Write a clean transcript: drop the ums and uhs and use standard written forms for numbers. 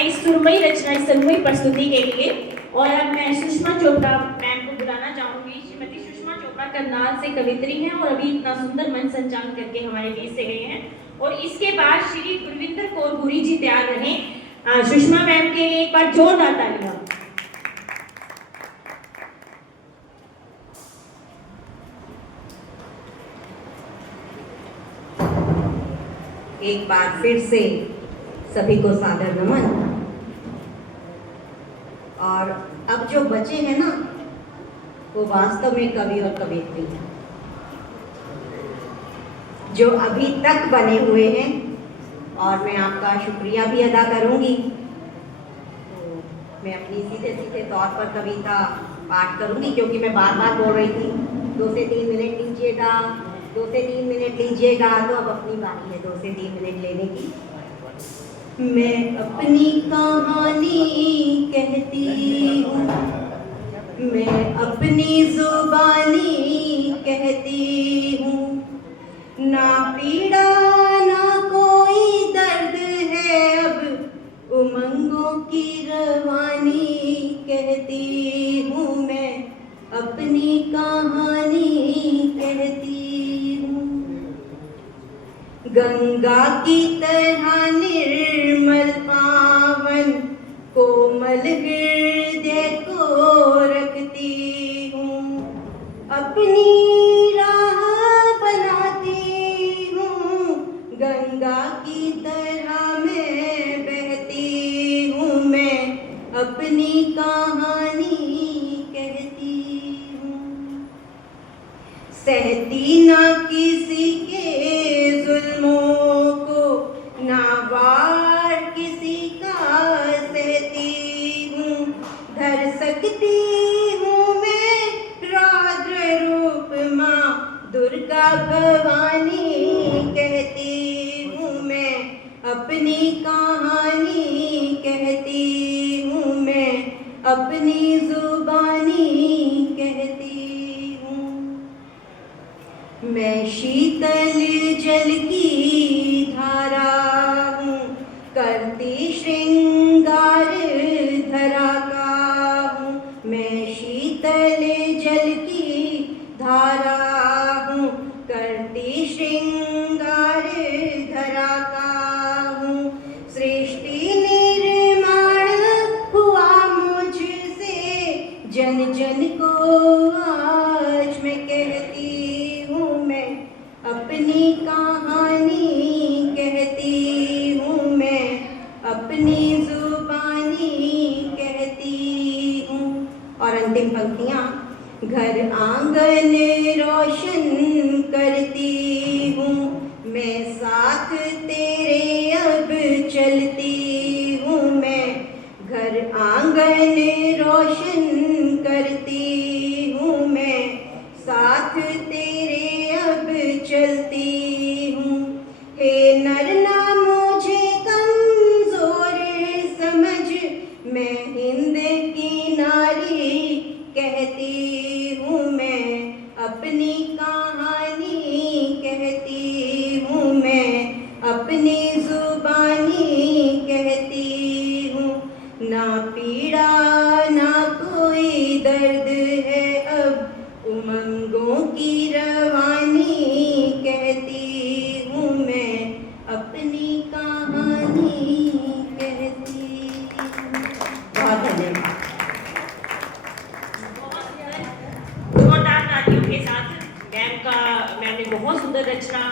इस सुरमई रचना, इस सुरमई प्रस्तुति के लिए। और अब मैं सुषमा चोपड़ा मैम को बुलाना चाहूंगी। श्रीमती सुषमा चोपड़ा करनाल से कवित्री हैं और अभी इतना सुंदर मंच संचालन करके हमारे बीच से गए हैं। और इसके बाद श्री गुरविंदर कौर गुरी जी तैयार रहें। सुषमा मैम के लिए एक बार जोरदार तालियां। एक बार फिर से सभी को सादर नमन। और अब जो बचे हैं ना, वो वास्तव में कवि और कवियत्री हैं, जो अभी तक बने हुए हैं। और मैं आपका शुक्रिया भी अदा करूंगी। तो मैं अपनी सीधे सीधे तौर पर कविता पाठ करूंगी, क्योंकि मैं बार बार बोल रही थी 2 से 3 मिनट लीजिएगा, 2 से 3 मिनट लीजिएगा। तो अब अपनी बारी है 2 से 3 मिनट लेने की। मैं अपनी कहानी कहती हूँ, मैं अपनी जुबानी कहती हूँ। ना पीड़ा ना कोई दर्द है, अब उमंगों की रवानी कहती हूँ। मैं अपनी कहानी कहती हूँ। गंगा की तरह निर्मल पावन कोमल हृदय को रखती हूँ। अपनी राह बनाती हूँ, गंगा की तरह मैं बहती हूँ। मैं अपनी कहानी कहती हूँ। सहती ना किसी के जुल्मों को, ना वार किसी का सहती हूँ। धर सकती हूँ मैं रौद्र रूप, माँ दुर्गा भवानी कहती हूँ। मैं अपनी कहानी कहती हूँ, मैं अपनी जुबानी कहती हूँ। मैं शीतल जल की धारा हूँ, करती श्रृंगार धरा का हूँ। मैं शीतल जल की धारा हूँ, करती श्रृंगार धरा का हूँ। सृष्टि निर्माण हुआ मुझसे, जन जन को आज मैं कहती हूँ। मैं अपनी कहानी कहती हूँ, मैं अपनी जुबानी कहती हूँ। और अंतिम पंक्तियाँ। घर आंगन रोशन करती हूँ, मैं साथ तेरे अब चलती हूँ। मैं घर आंगन रोशन करती हूँ, मैं साथ तेरे अब चलती हूँ। हे नर ना मुझे कमजोर समझ, मैं हिंद की नारी कहती हूँ। मैं अपनी कहानी कहती हूँ, मैं अपनी जुबानी कहती हूँ। ना पीड़ा ना कोई दर्द है, अब उमंगों की रवानी कहती हूँ। मैं अपनी कहानी कहती हूँ। बहुत धन्यवाद। जोरदार तालियों के साथ मैम ने बहुत सुंदर रचना